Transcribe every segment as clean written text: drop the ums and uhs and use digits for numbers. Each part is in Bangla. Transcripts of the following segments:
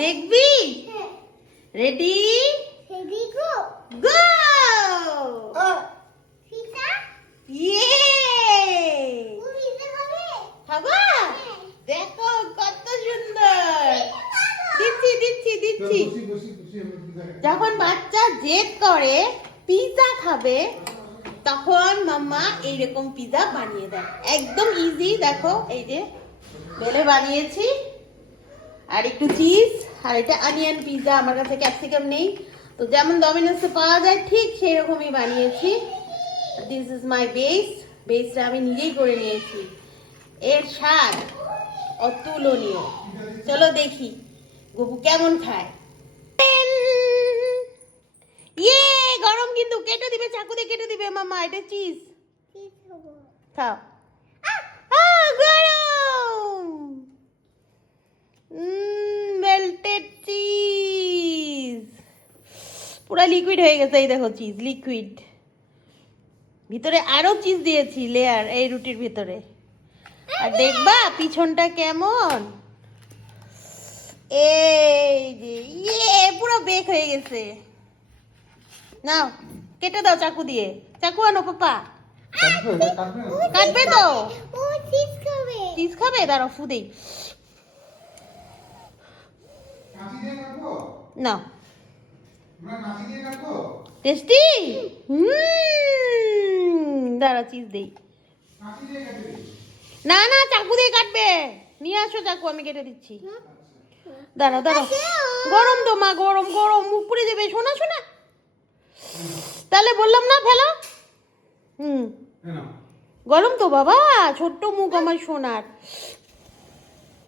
দেখবি? Ready go. খাবা? দেখো কত সুন্দর। দিচ্ছি। যখন বাচ্চা জেদ করে পিৎজা খাবে তখন মাম্মা এইরকম পিৎজা বানিয়ে দেয়। একদম ইজি। দেখো এই যে বেলে বানিয়েছি, আর একটু চিজ, আর এটা অনিয়ন পিৎজা। আমার কাছে ক্যাপসিকাম নেই, তো যেমন ডমিনোসে পাওয়া যায় ঠিক সেই রকমই বানিয়েছি। দিস ইজ মাই বেসটা আমি নিজেই করে নিয়েছি। এর স্বাদ অতুলনীয়। চলো দেখি গপু কেমন খায়। ইয়ে গরম কিন্তু, কেটে দিবে, চাকু দিয়ে কেটে দিবে মাম্মা। এটা চিজ, খাও। গরম মেল্টেড চিজ, পুরো লিকুইড হয়ে গেছে। এই দেখো চিজ লিকুইড। ভিতরে আরো চিজ দিয়েছি লেয়ার এই রুটির ভিতরে। আর দেখবা পিছনটা কেমন। এই যে ইয়ে পুরো বেক হয়ে গেছে। নাও কেটে দাও চাকু দিয়ে। চাকু আনো পাপা। কাটবে তো। চিজ খাবে? দাঁড়াও ফু দেই। না টেস্টি। দাঁড়া চিজ দেই। না চাকু দিয়ে কাটবে। নিয়ে আসো চাকু, আমি কেটে দিচ্ছি। দাঁড়াও গরম তো মা, গরম মুখ পুড়ে যাবে। শোনা তাহলে বললাম না ফেলো। গরম তো বাবা, ছোট্ট মুখ আমার সোনার।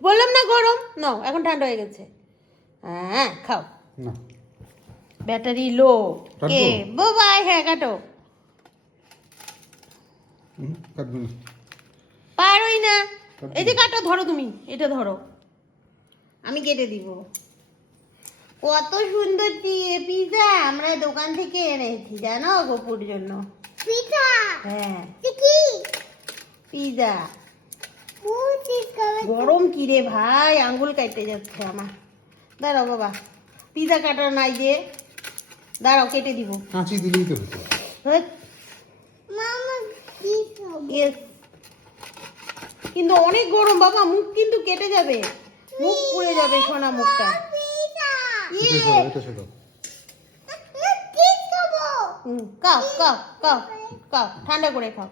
বললাম না গরম। নাও এখন ঠান্ডা হয়ে গেছে। হ্যাঁ খাও। ব্যাটারি লো কে বাবা। হ্যাঁ কাটো। পারোই না। এই যে কাটো, ধরো তুমি, এটা ধরো, আমি কেটে দিব। কত সুন্দর পিৎজা আমরা দোকান থেকে এনেছি জানো গপুর জন্য। পিৎজা? হ্যাঁ পিৎজা। গরম কিরে ভাই, আঙ্গুল কাটতে যাচ্ছে আমার। দাঁড়াও বাবা, পিৎজা কাটার নাই যে, দাঁড়াও কেটে দিব। কাঁচি দিলেই তো হতো। কিন্তু অনেক গরম বাবা, মুখ কিন্তু কেটে যাবে, মুখ পুড়ে যাবে সোনা মুখটা। খাও ঠান্ডা করে খাও।